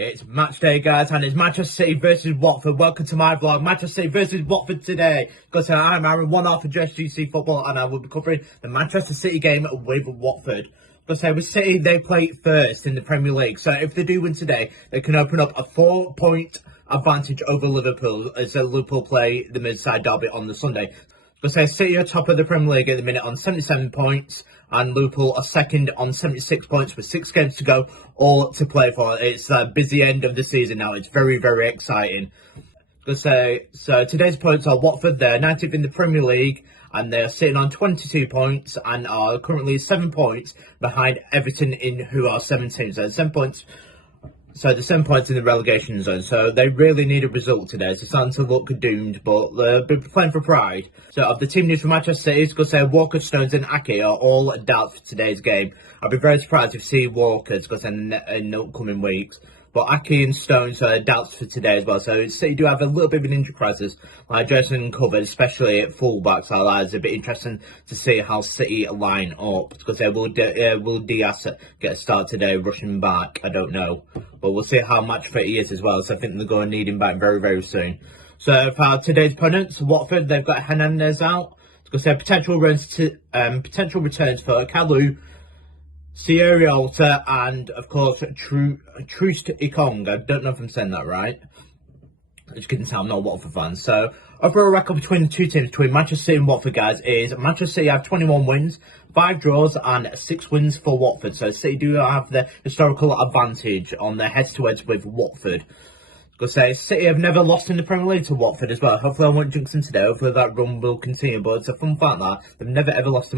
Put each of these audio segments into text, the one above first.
It's match day, guys, and it's Manchester City versus Watford. Welcome to my vlog, Manchester City versus Watford today. Because I'm Aaron, one half of JSGC football, and I will be covering the Manchester City game with Watford. Because with City, they play first in the Premier League. So if they do win today, they can open up a 4-point advantage over Liverpool as Liverpool play the Merseyside derby on the Sunday. Because City are top of the Premier League at the minute on 77 points, and Liverpool are second on 76 points with 6 games to go, all to play for. It's a busy end of the season now. It's very, very exciting. So today's opponents are Watford. They're 19th in the Premier League, and they're sitting on 22 points and are currently 7 points behind Everton, who are 17. So 7 points. So the 7 points in the relegation zone. So they really need a result today. So it's starting to look doomed, but they'll be playing for pride. So of the team news for Manchester City, it's going to say Walker, Stones and Ake are all doubts for today's game. I'll be very surprised if you see Walker in upcoming weeks. But Ake and Stones are doubts for today as well. So City do have a little bit of an injury crisis, like Jason covered, especially at fullbacks. It's a bit interesting to see how City line up, because will Diaz get a start today, rushing back? I don't know, but we'll see how much fit he is as well. So I think they're going to need him back very, very soon. So for today's opponents, Watford, they've got Hernandez out. It's going to say potential returns for Kalu, Sierra Alta, and of course Troost Ikong. I don't know if I'm saying that right. As you can tell, I'm not a Watford fan. So overall record between the two teams, between Manchester City and Watford, guys, is Manchester City have 21 wins, 5 draws and 6 wins for Watford. So City do have the historical advantage on their heads-to-heads with Watford. Because City have never lost in the Premier League to Watford as well. Hopefully I won't jinx them today. Hopefully that run will continue. But it's a fun fact that they've never ever lost to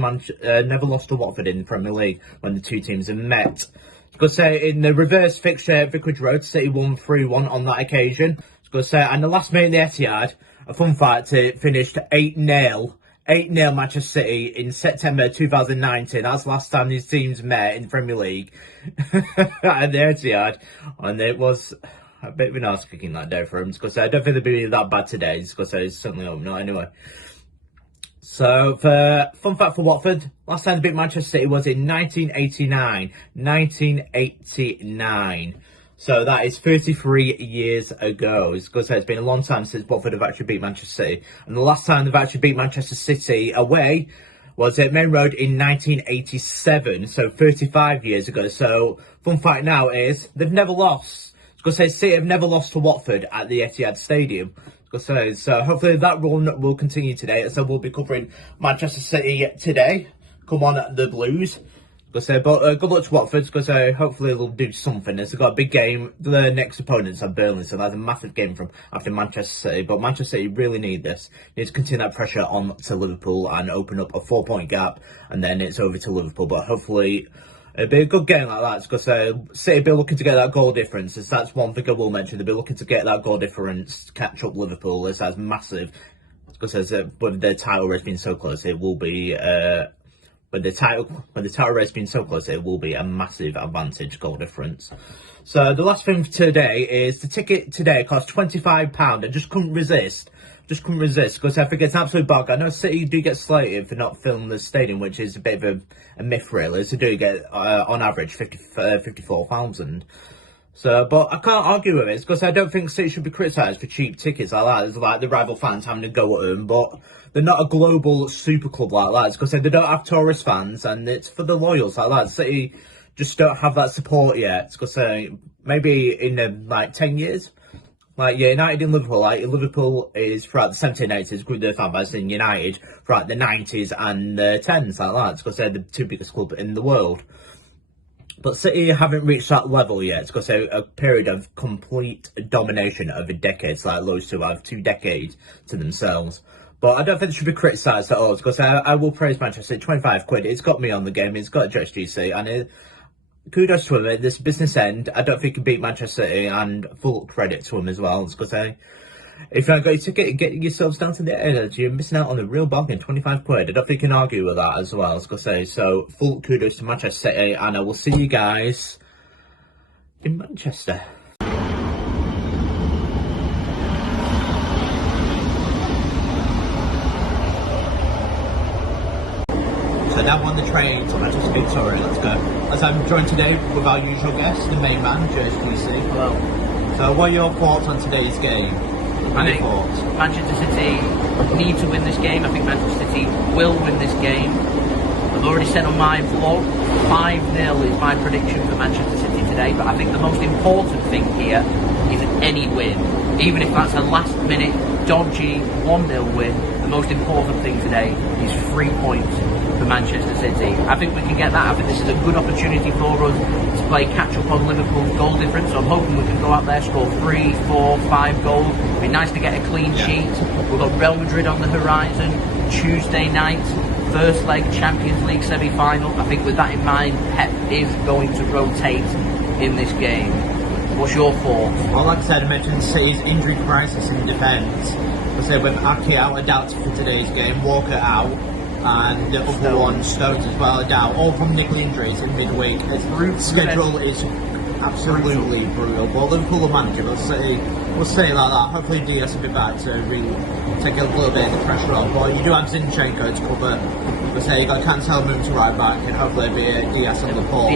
Watford in the Premier League when the two teams have met. Because in the reverse fixture at Vicarage Road, City won 3-1 on that occasion. Because and the last minute in the Etihad, a fun fact, it finished 8-0. 8-0 Manchester City in September 2019. That's the last time these teams met in the Premier League at the Etihad. And it was a bit of an arse kicking that day for him, because I don't think they'll be that bad today, because it's certainly hope not anyway. So, for fun fact for Watford, last time they beat Manchester City was in 1989. 1989. So that is 33 years ago. It's because it's been a long time since Watford have actually beat Manchester City. And the last time they've actually beat Manchester City away was at Main Road in 1987. So 35 years ago. So, fun fact now is, they've never lost. Because City have never lost to Watford at the Etihad Stadium. So hopefully that run will continue today. So we'll be covering Manchester City today. Come on, the Blues. But good luck to Watford, because hopefully they'll do something. They've got a big game. The next opponents are Burnley, so that's a massive game from after Manchester City. But Manchester City really need this. Need to continue that pressure on to Liverpool and open up a 4-point gap, and then it's over to Liverpool. But hopefully it'll be a good game like that, because City will be looking to get that goal difference. That's one thing I will mention. They'll be looking to get that goal difference to catch up Liverpool. That's massive, because with the title race being so close, it will be with the title race being so close, it will be a massive advantage goal difference. So the last thing for today is the ticket today cost £25. I just couldn't resist. Because I think it's an absolute bug. I know City do get slated for not filling the stadium, which is a bit of a myth, really. So do get, on average, 54,000. So, but I can't argue with it, because I don't think City should be criticised for cheap tickets like that. It's like the rival fans having to go at them, but they're not a global super club like that. It's because they don't have tourist fans, and it's for the loyals like that. City just don't have that support yet. It's because maybe in 10 years. United and Liverpool, Liverpool is throughout the 1780s, grew their fan base, and United throughout the 90s and the 10s, like that. It's because they're the two biggest clubs in the world. But City haven't reached that level yet. It's because they're a period of complete domination over decades, like those two have 2 decades to themselves. But I don't think it should be criticised at all. It's because I will praise Manchester City. 25 quid, it's got me on the game, it's got JSGC, and kudos to him at this business end. I don't think he can beat Manchester City, and full credit to him as well. Because if you haven't got your ticket, get yourselves down to the end. You're missing out on a real bargain, 25 quid. I don't think you can argue with that as well. So full kudos to Manchester City, and I will see you guys in Manchester. So So now on the train to Manchester Victoria, let's go. As I'm joined today with our usual guest, the main man, JSGC. Hello. So what are your thoughts on today's game? I think Manchester City need to win this game. I think Manchester City will win this game. I've already said on my vlog, 5-0 is my prediction for Manchester City today, but I think the most important thing here is any win. Even if that's a last minute dodgy 1-0 win, the most important thing today is 3 points for Manchester City. I think we can get that. I think this is a good opportunity for us to play catch up on Liverpool's goal difference. So I'm hoping we can go out there, score 3, 4, 5 goals. It'd be nice to get a clean sheet. We've got Real Madrid on the horizon Tuesday night. First leg Champions League semi-final. I think with that in mind, Pep is going to rotate in this game. What's your thoughts? Well, like I said, I mentioned City's injury crisis in defence. I said with Aki out, I doubt for today's game, Walker out, and the other one, Stones as well, I doubt. All from nickel injuries in midweek. Its schedule is absolutely brutal. Well, Liverpool will manage it. We'll say it like that. Hopefully Diaz will be back to really take a little bit of the pressure off. But you do have Zinchenko to cover. We'll say you got Cancelo moving to right back, and hopefully it'll be Diaz and Laporte.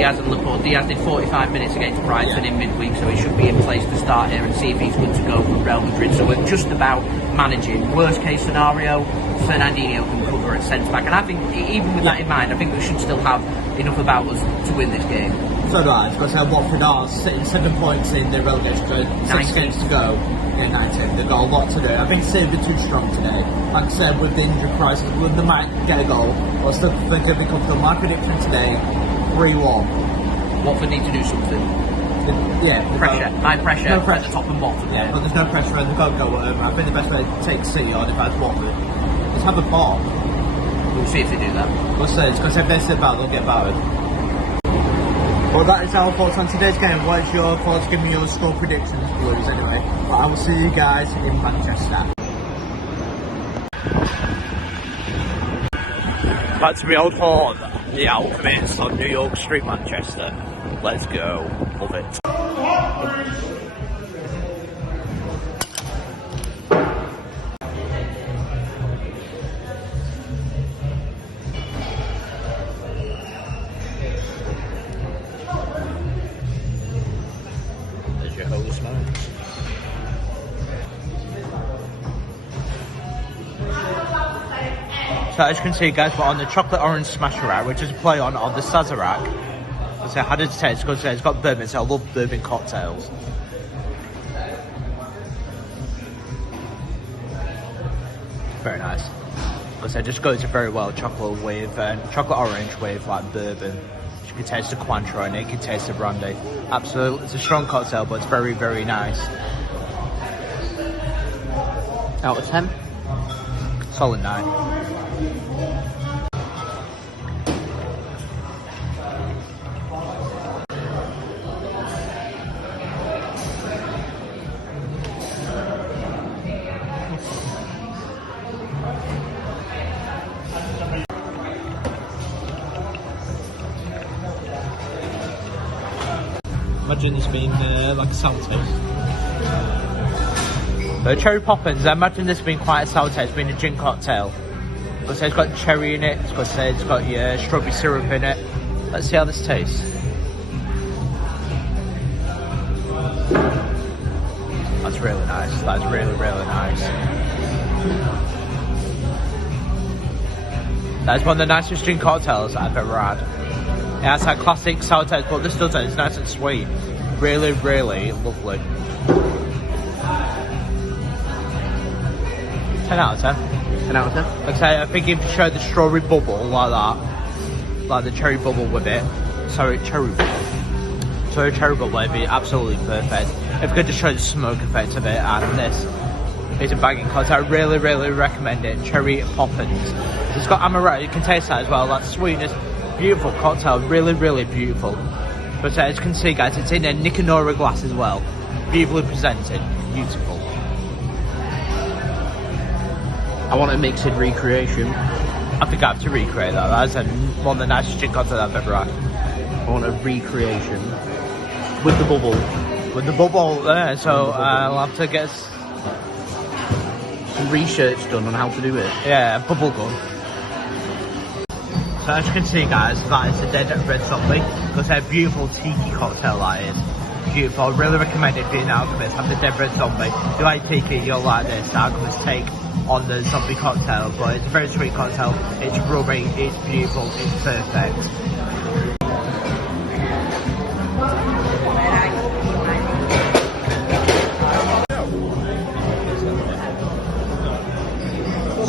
Diaz did 45 minutes against Brighton in midweek, so he should be in place to start here and see if he's good to go for Real Madrid. So we're just about managing. Worst case scenario, Fernandinho can cover at centre back, and I think even with that in mind, I think we should still have enough about us to win this game. So do I. Because Watford are sitting 7 points in their relegation, 6 games to go in 19. They've got a lot to do. I think City are too strong today. Like I said, with the injury crisis, they might get a goal. I still think it'll be comfortable. My prediction today, 3-1. Watford need to do something. Pressure. High pressure. No pressure at the top and bottom. Yeah, but there's no pressure and they've got to go at them. I think the best way to take City on if I was Watford is have a ball. We'll see if they do that. We'll see. It's because if they sit back, they'll get battered. Well, that is our thoughts on today's game. What is your thoughts? Give me your score predictions, Blues, anyway. But I will see you guys in Manchester. Back to my old home, the Alchemist on New York Street, Manchester. Let's go. Love it. There's your holy smokes. So as you can see, guys, we're on the chocolate orange smasher rack, which is a play on the Sazerac. So how did it taste? Because it's got bourbon, so I love bourbon cocktails. Very nice. Because it just goes very well, chocolate orange with like bourbon. You can taste the Cointreau in it, you can taste the brandy. Absolutely, it's a strong cocktail, but it's very, very nice. Out of 10? Solid 9. Imagine this being like a sour taste. Cherry Poppins, I imagine this being quite a sour taste, being a gin cocktail. Because it's got cherry in it, it's got your strawberry syrup in it. Let's see how this tastes. That's really nice, that's really, really nice. That's one of the nicest gin cocktails I've ever had. Yeah, it's that classic sour taste, but this doesn't. It's nice and sweet. Really, really lovely. 10 out of 10. 10 out of 10? Like I say, I think if you show the strawberry bubble like that, like the cherry bubble with it, cherry bubble, it'd be absolutely perfect. If you could just show the smoke effect of it, and this is a bagging cocktail, I really, really recommend it. Cherry Poppins. It's got amaretto, you can taste that as well, that sweetness. Beautiful cocktail, really, really beautiful. But as you can see, guys, it's in a Nicanora glass as well. Beautifully presented, beautiful. I want a mixed recreation. I think I have to recreate that. That's one of the nicest gin cocktails I've ever had. I want a recreation with the bubble. With the bubble there, so I'll have to get some research done on how to do it. Yeah, bubble gum. So as you can see guys, that is the Dead Red Zombie. Because they're a beautiful tiki cocktail that is. Beautiful, I really recommend it for you now. Have the Dead Red Zombie. If you like tiki, you'll like this. Alchemist take on the zombie cocktail, but it's a very sweet cocktail. It's rubby, it's beautiful, it's perfect.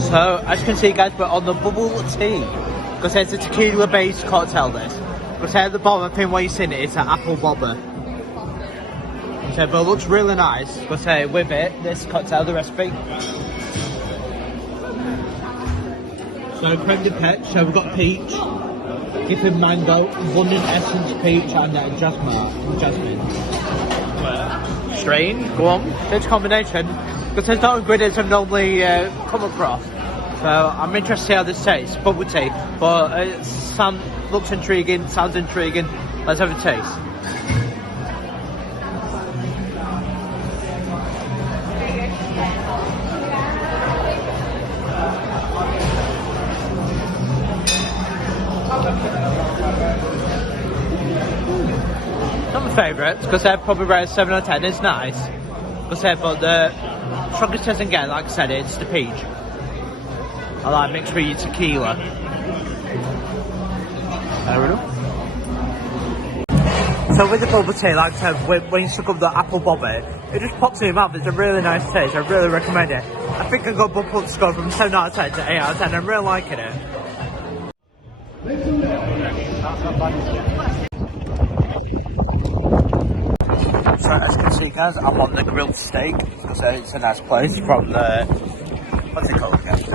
So as you can see guys, we're on the bubble tea. Because it's a tequila based cocktail this. Because at the bottom, I think what you see it's an apple bobber. So, but it looks really nice. Because with it, this cocktail, the recipe. So creme de peach, so we've got peach, giffin mango, London essence peach and jasmine. Strange, go on. This combination, because there's not ingredients I've normally come across. So I'm interested to see how this tastes, bubble tea, but it looks intriguing, sounds intriguing. Let's have a taste. Not my favourite, because they're probably rated 7 or 10, it's nice. But the strongest taste I can get, like I said, it's the peach. I like mixed with your tequila. There we go. So with the bubble tea, like I said, when you suck up the apple bobber, it just pops in your mouth. It's a really nice taste. I really recommend it. I think I got bump up score from 7 out of 10 to 8 out of 10. I'm really liking it. So as you can see guys, I'm on the grilled steak because it's a nice place from the, what's it called again? So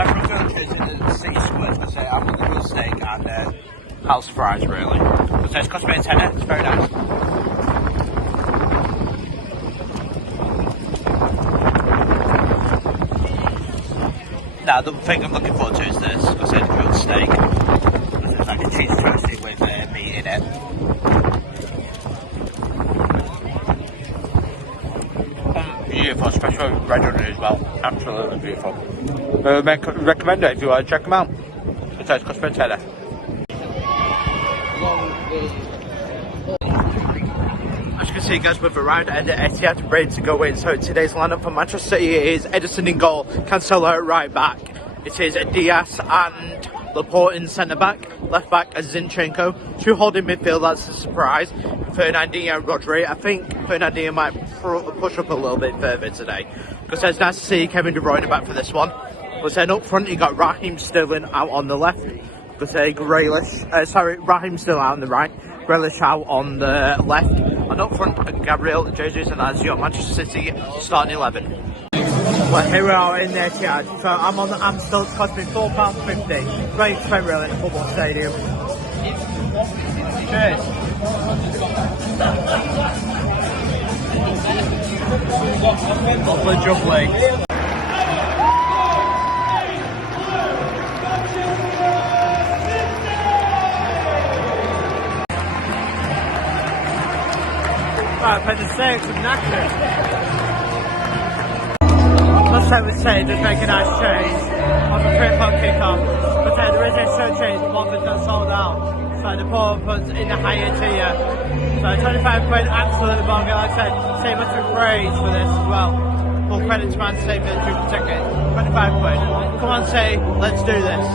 I'm from the city split because I'm on the grilled steak and house fries really. So it's cost me a tenner, it's very nice. Now the thing I'm looking forward to is this, because it's grilled steak. It's like a cheese toasty with meat in it. Beautiful, especially with red onion as well. Absolutely beautiful. Recommend it if you want to check them out. It says cost me a tenner. As you can see guys, we've arrived at the Etihad, ready to go in. So today's lineup for Manchester City is Edison in goal, Cancelo at right back. It is Diaz and Laporte in centre back, left back as Zinchenko, 2 holding midfield, that's a surprise. Fernandinho and Rodri. I think Fernandinho might push up a little bit further today. Because it's nice to see Kevin De Bruyne back for this one. But then up front you got Raheem Sterling out on the left. Because Raheem still out on the right. Grealish out on the left. And up front Gabriel, Jesus and that's your Manchester City starting 11. Well, here we are in the Etihad. So I'm still, it's cost me £4.50. Great spend really in a football stadium. Cheers. Lovely jubbly. Right, for the sake of knackered. Must say with City just make a nice change on the 3 o'clock kick-off. But there is a show change, Watford's not sold out. So the poor puts in the higher tier. So 25 quid, absolutely bargain. Like I said, City must be praised for this as well. Full credit to Man City for the triple ticket. 25 quid. Come on City, let's do this.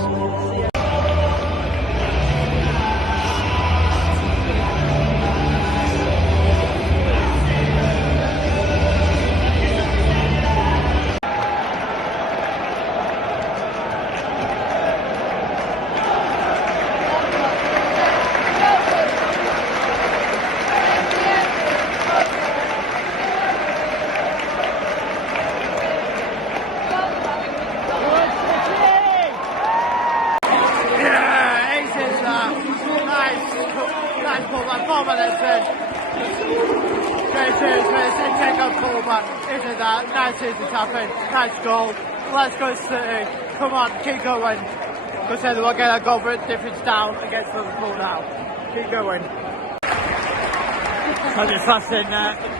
Nice goal. Let's go City. Come on, keep going. Because then we'll get a goal for difference down against Liverpool now. Keep going. So just last in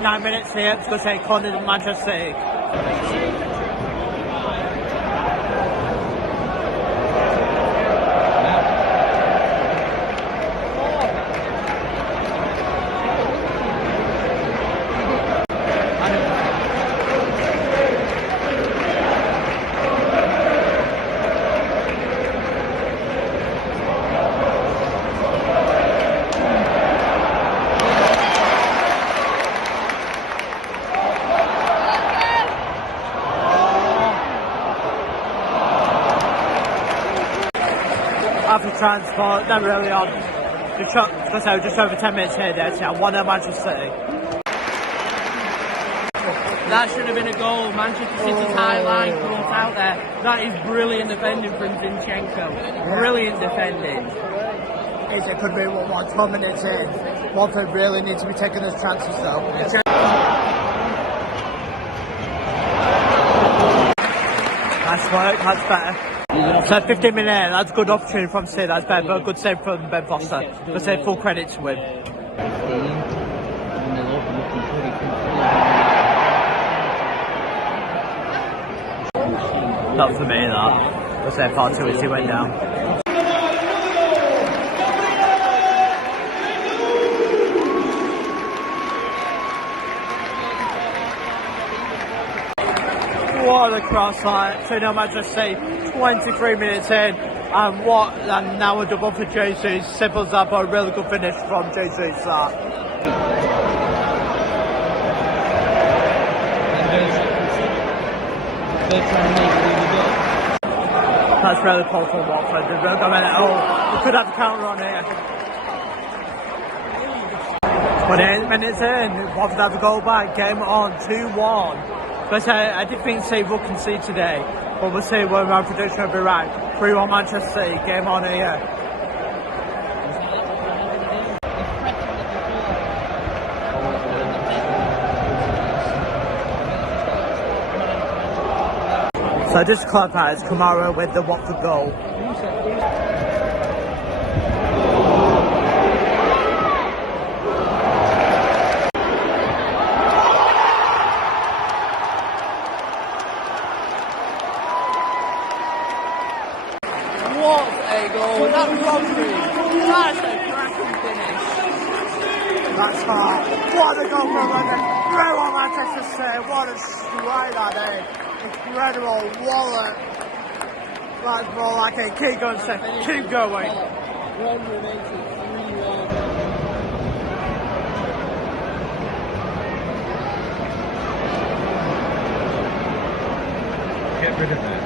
9 minutes here. It's going to take corner to Manchester City. transport, they're really on. Just over 10 minutes here, there, so 1-0 Manchester City. That should have been a goal. Manchester City's high line brought out there. That is brilliant defending from Zinchenko. Brilliant defending. It could be 12 minutes in. Watford really need to be taking those chances though. Nice work, that's better. So 15 minutes in, that's a good opportunity from City, that's better, but a good save from Ben Foster. Good save, full credit to him. Not for me, that. Good save, far too easy, went down. What a cross line, 2-0 Manchester City, 23 minutes in, and now a double for Jesus. Simple as that, but a really good finish from Jesus. That's really poor from Watford. We could have a counter on here. 28 minutes in, Watford have a goal back, game on 2-1. But I did think City would concede today, but we'll see whether my prediction will be right. 3-1 Manchester City, game on here. So just to clarify, it's Kamara with the Watford goal. What a goal! That's Rodri. That's a cracking finish. That's hard. What a goal from Rodri. 3-1 Manchester City. What a strike that is. Incredible wallet. That's more like it. Keep going, City. Keep going. Rodri makes it 3-1. Get rid of it.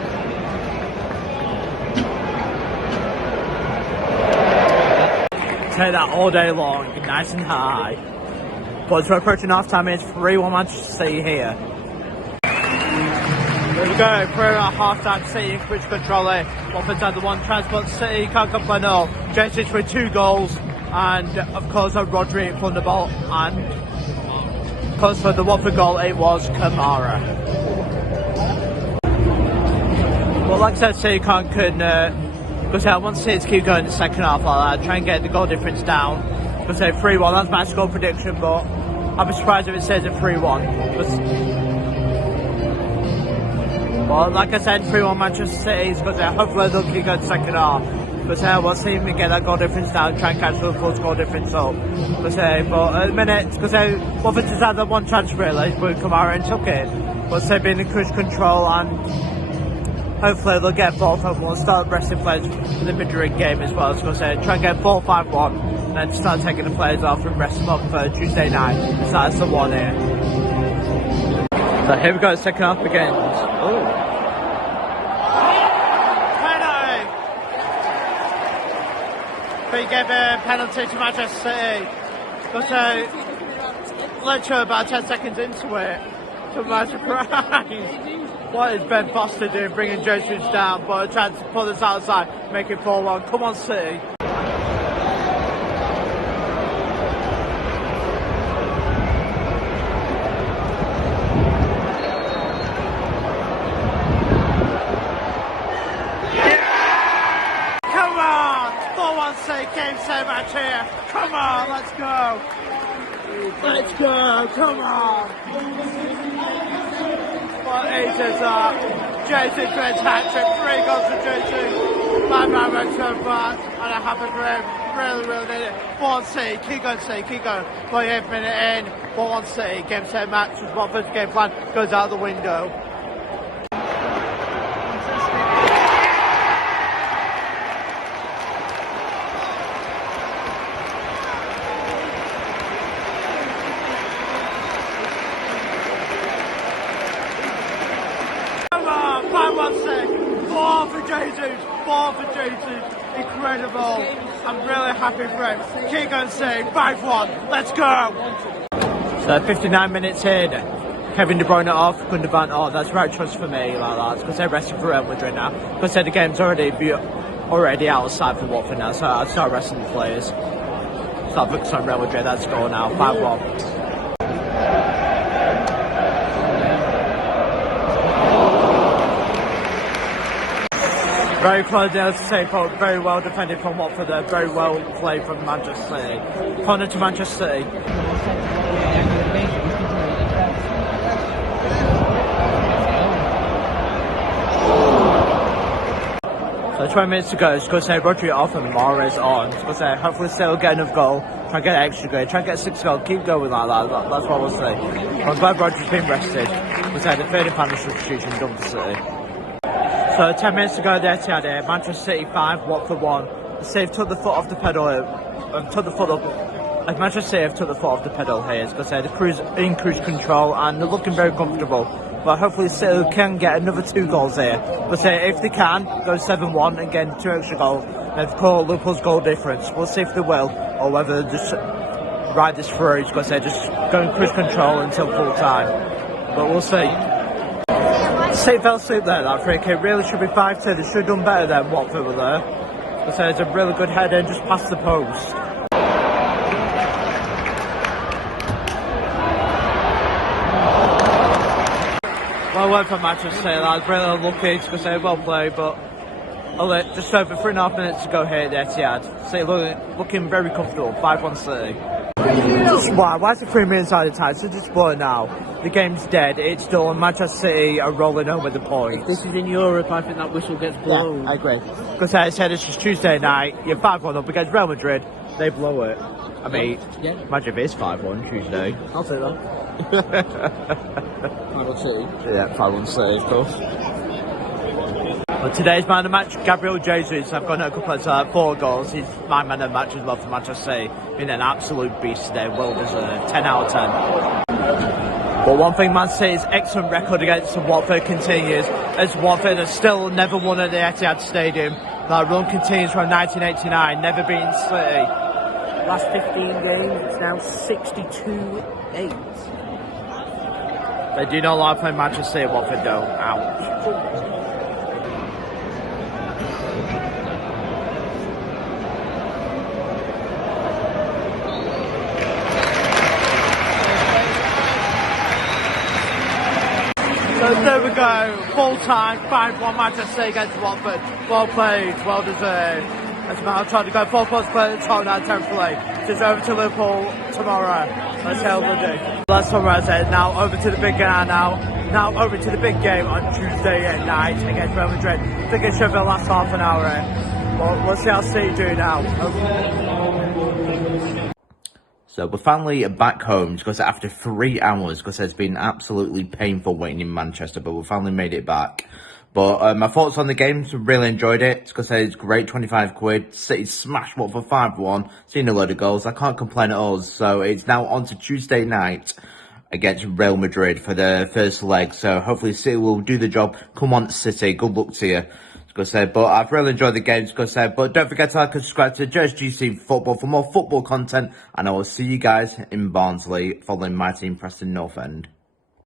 Take that all day long, nice and high. But we're approaching half time, it's 3-1 Manchester City here. There we go, through at half time, City in cruise control here. Watford's had the one chance, but City can't complain at all. Jesus with 2 goals, and of course Rodri in front of the ball, and of course for the Watford goal it was Kamara. Well, like I said, City can't because I want to see it keep going in the second half like that, try and get the goal difference down. Because 3-1, that's my score prediction, but I'll be surprised if it says it 3-1. Well, like I said, 3-1 Manchester City, because hopefully they'll keep going in the second half. But we'll see if we can get that goal difference down, try and catch the full score difference up. But at the minute, because Watford just had that one chance really, but Kamara and took it. But they've been in cruise control, and hopefully they'll get both of them. We'll start resting players for the Madrid game as well. So try and get 4-5-1 and then start taking the players off and rest them up for Tuesday night. So that's the one here. So here we go, second half begins. Oh. Penalty! But he gave a penalty to Manchester City. But literally about 10 seconds into it, to my surprise. What is Ben Foster doing, bringing Jesus down, but trying to pull this outside, make it 4-1. Come on, City. Yeah! Come on! 4-1 City, game save match here. Come on, let's go. Let's go, come on. What ages Jesus wins hat-trick, 3 goals for Jesus. My man went so fast, and it happened for him. Really did it. 4-1 City, keep going City, keep going. 48th minute in, 4-1 City, game set match with Watford's game plan goes out the window. Ball for Jesus, ball for Jesus. incredible. I'm really happy for him. Keep going, say 5-1. Let's go. So 59 minutes in. Kevin De Bruyne off, Gundogan off. That's the right choice for me, like that. Because they're resting for Real Madrid now. Because the game's already outside for Watford now, so I'll start resting the players. Start focusing on Real Madrid. That's goal now, 5-1. Very close there to say, but very well defended from Watford there. Very well played from Manchester City. Corner to Manchester City. So 20 minutes to go. It's going to say Rodri off and Mahrez on. It's going to say hopefully still get enough goal. Try and get an extra goal. Try and get 6 goals. Keep going like that. That's what we'll say. I'm glad Rodri's been rested. We'll say the third and final substitution done for City. So 10 minutes to go there, Etihad. Manchester City 5, Watford 1. City took the foot off the pedal. Manchester City have took the foot off the pedal here. It's going to say the cruise in cruise control and they're looking very comfortable. But hopefully City can get another 2 goals here. But say if they can, go 7-1 and get 2 extra goals. They've called Liverpool's goal difference. We'll see if they will, or whether they just ride this through. It's going to say just go in cruise control until full time. But we'll see. City fell asleep there, that free kick. Really should be 5-2. They should have done better than Watford were there. But say it's a really good header just past the post. Well worked for Manchester City, lads. Really unlucky to say well played, but just over 3.5 minutes to go here at the Etihad. City looking very comfortable. 5-1 City. Why is it 3 minutes out of time? So just blow now. The game's dead. It's done. Manchester City are rolling home with the points. If this is in Europe, I think that whistle gets blown. Yeah, I agree. Because I said it's just Tuesday night. You're 5-1 up against Real Madrid. They blow it. I mean, imagine if it's 5-1 Tuesday. I'll take that. 5-1 City. Yeah, 5-1 City, of course. But today's man of the match, Gabriel Jesus. I've got a couple of 4 goals. He's my man of the match as well for Manchester City. Been an absolute beast today, well deserved. 10 out of 10. But one thing Man City's excellent record against Watford continues, as Watford has still never won at the Etihad Stadium. That run continues from 1989, never beaten City. Last 15 games, it's now 62-8. They do not like playing Manchester City at Watford though. Ouch. So there we go, full time, 5-1 Manchester City against Watford. Well played, well deserved. As I'll try to go 4 points play at the top now, 10 play. Just over to Liverpool tomorrow. Let's see how we do. Let's summarize it. Now over to the big game now. Now over to the big game on Tuesday at night against Real Madrid. I think it should be the last half an hour. But we'll see how City do now. So we're finally back home because after 3 hours, because it's been absolutely painful waiting in Manchester, but we finally made it back. But my thoughts on the game, really enjoyed it. Because it's great, 25 quid. City smashed what for 5-1. Seen a load of goals. I can't complain at all. So it's now on to Tuesday night against Real Madrid for the first leg. So hopefully City will do the job. Come on, City. Good luck to you. But I've really enjoyed the games, but don't forget to like and subscribe to JSGC Football for more football content, and I will see you guys in Barnsley following my team Preston North End.